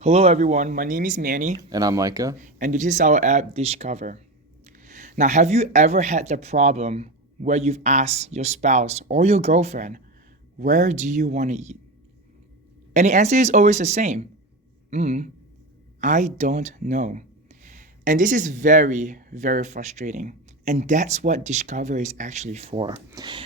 Hello everyone, my name is Manny, And I'm Micah. and this is our app Dishcover. Now, have you ever had the problem where you've asked your spouse or your girlfriend, where do you want to eat? And the answer is always the same. I don't know. And this is very, very frustrating. And that's what Discover is actually for.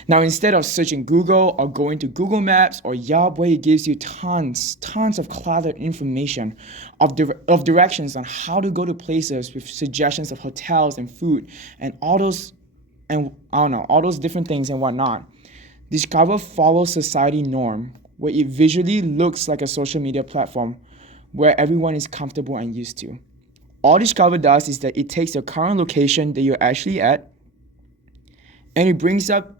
Now, instead of searching Google or going to Google Maps or Yelp, where it gives you tons of cluttered information of directions on how to go to places with suggestions of hotels and food and all those, and I don't know, all those different things and whatnot, Discover follows society norm, where it visually looks like a social media platform where everyone is comfortable and used to. All Discover does is that it takes your current location that you're actually at and it brings up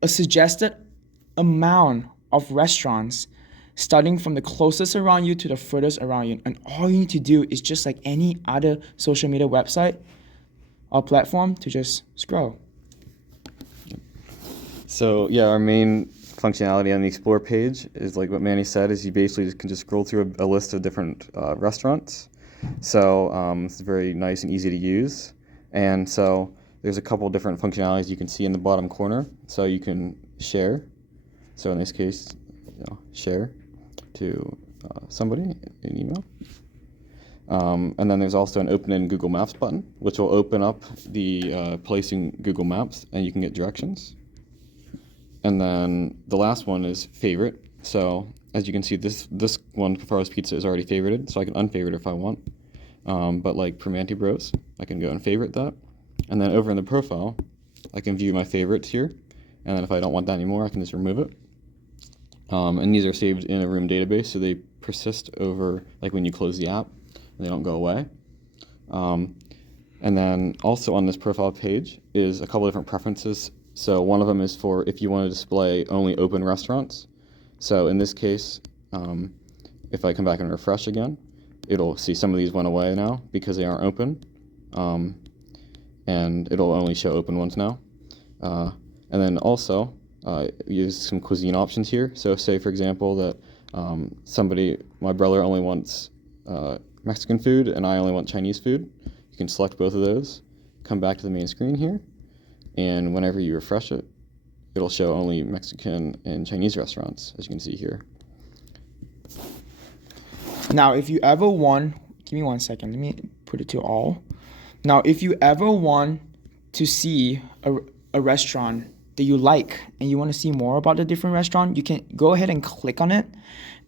a suggested amount of restaurants starting from the closest around you to the furthest around you. And all you need to do is just like any other social media website or platform to just scroll. So yeah, our main functionality on the Explore page is like what Manny said, is you basically can just scroll through a list of different restaurants. So it's very nice and easy to use. And so there's a couple different functionalities you can see in the bottom corner. So you can share. So in this case, share to somebody in email. And then there's also an open in Google Maps button, which will open up the place in Google Maps and you can get directions. And then the last one is favorite. So as you can see, this one, Farrow's Pizza, is already favorited, so I can unfavorite it if I want. But like Primanti Bros, I can go and favorite that. And then over in the profile, I can view my favorites here. And then if I don't want that anymore, I can just remove it. And these are saved in a room database, so they persist over, like when you close the app, they don't go away. And then also on this profile page is a couple different preferences. So one of them is for if you want to display only open restaurants. So in this case, if I come back and refresh again, it'll see some of these went away now because they aren't open. And it'll only show open ones now. And then also use some cuisine options here. So say, for example, that my brother only wants Mexican food and I only want Chinese food. You can select both of those, come back to the main screen here, and whenever you refresh it, it'll show only Mexican and Chinese restaurants, as you can see here. Now, if you ever want, give me 1 second, let me put it to all. Now, if you ever want to see a restaurant that you like and you want to see more about the different restaurant, you can go ahead and click on it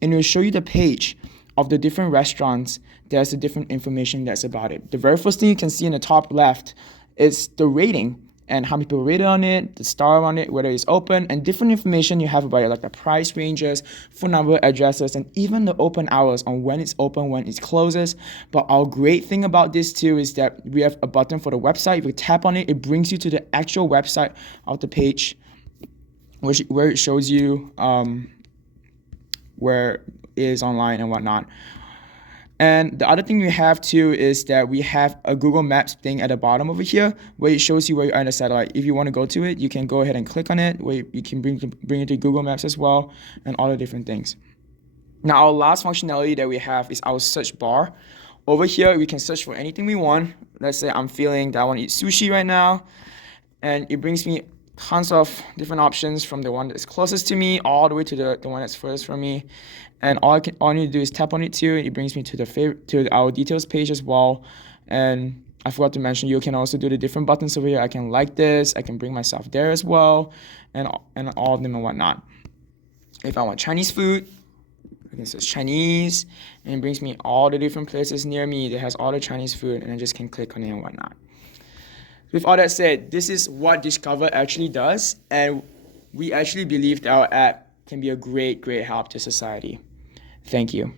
and it will show you the page of the different restaurants. There's the different information that's about it. The very first thing you can see in the top left is the rating and how many people rated on it, the star on it, whether it's open, and different information you have about it, like the price ranges, phone number, addresses, and even the open hours on when it's open, when it closes. But our great thing about this too is that we have a button for the website. If you tap on it, it brings you to the actual website of the page, where it shows you where it is online and whatnot. And the other thing we have too is that we have a Google Maps thing at the bottom over here where it shows you where you are in the satellite. If you want to go to it, you can go ahead and click on it, where you can bring it to Google Maps as well, and all the different things. Now, our last functionality that we have is our search bar. Over here, we can search for anything we want. Let's say I'm feeling that I want to eat sushi right now, and it brings me tons of different options from the one that's closest to me all the way to the one that's furthest from me. And all I need to do is tap on it too. It brings me to our details page as well. And I forgot to mention, you can also do the different buttons over here. I can like this, I can bring myself there as well, and all of them and whatnot. If I want Chinese food, I can search Chinese, and it brings me all the different places near me that has all the Chinese food, and I just can click on it and whatnot. With all that said, this is what Discover actually does, and we actually believe that our app can be a great help to society. Thank you.